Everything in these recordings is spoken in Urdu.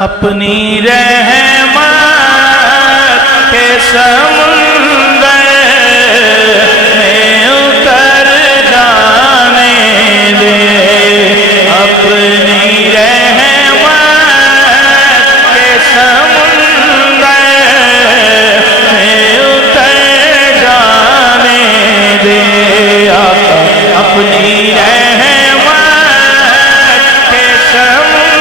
اپنی رحمت کے سمندر میں اتر جانے دے، اپنی رحمت کے سمندر میں اتر جانے دے، آقا اپنی رحمت کے سمندر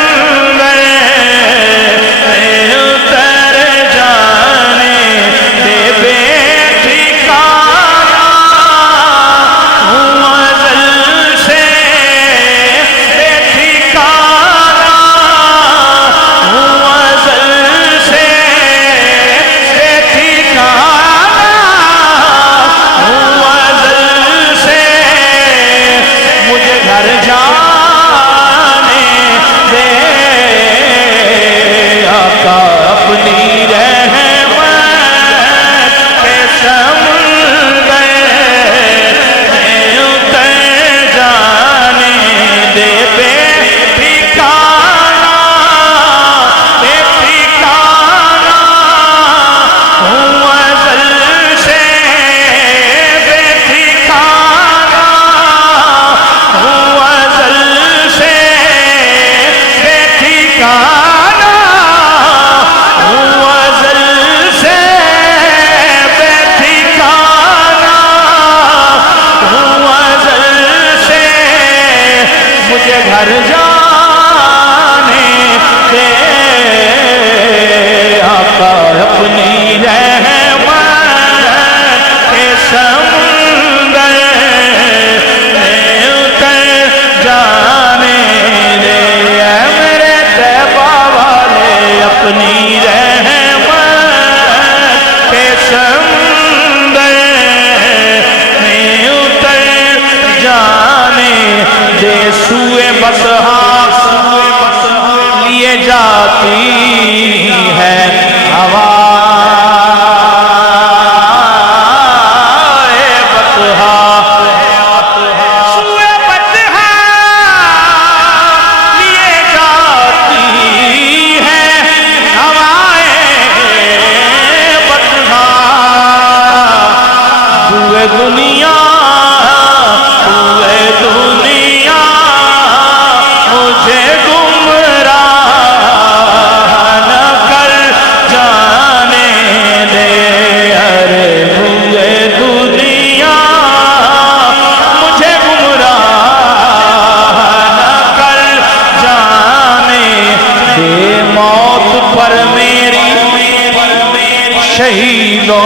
گھر جانے دے، آقا اپنی رحمت کے سمندر میں اتر جانے دے، اے میرے طیبہ والے اپنی رحمت کے سمندر میں اتر جانے دے، سوئے بطحا لیے جاتی ہے ہوا، بطحا سوئے بطحا لیے جاتی ہے ہوائیں، بطحا ہوئے دنیا مجھے گمراہ نہ کر جانے دے، ارے ہوئے دنیا مجھے گمراہ نہ کر جانے دے، موت پر میری شہیدوں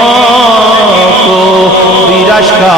کو بھی رشکا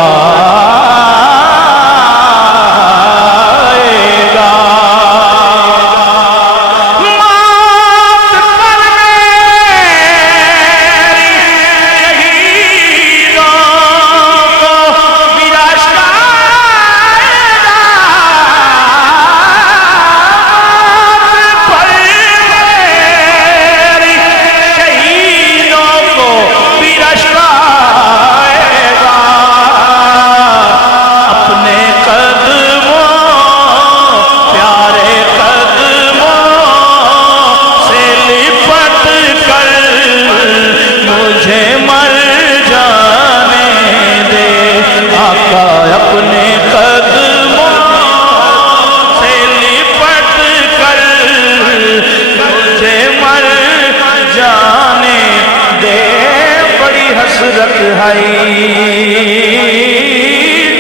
حسرت ہے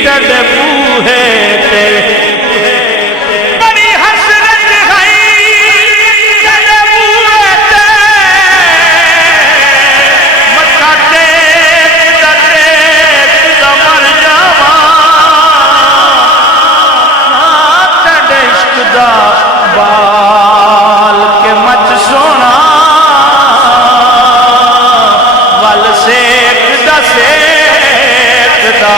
ڈڈ بوہے تے، بڑی حسرت ہے ڈڈ بوہے تے، متھا ٹیک مر جاواں، ڈڈ عشق دا بال کے مچ سونا سیک دا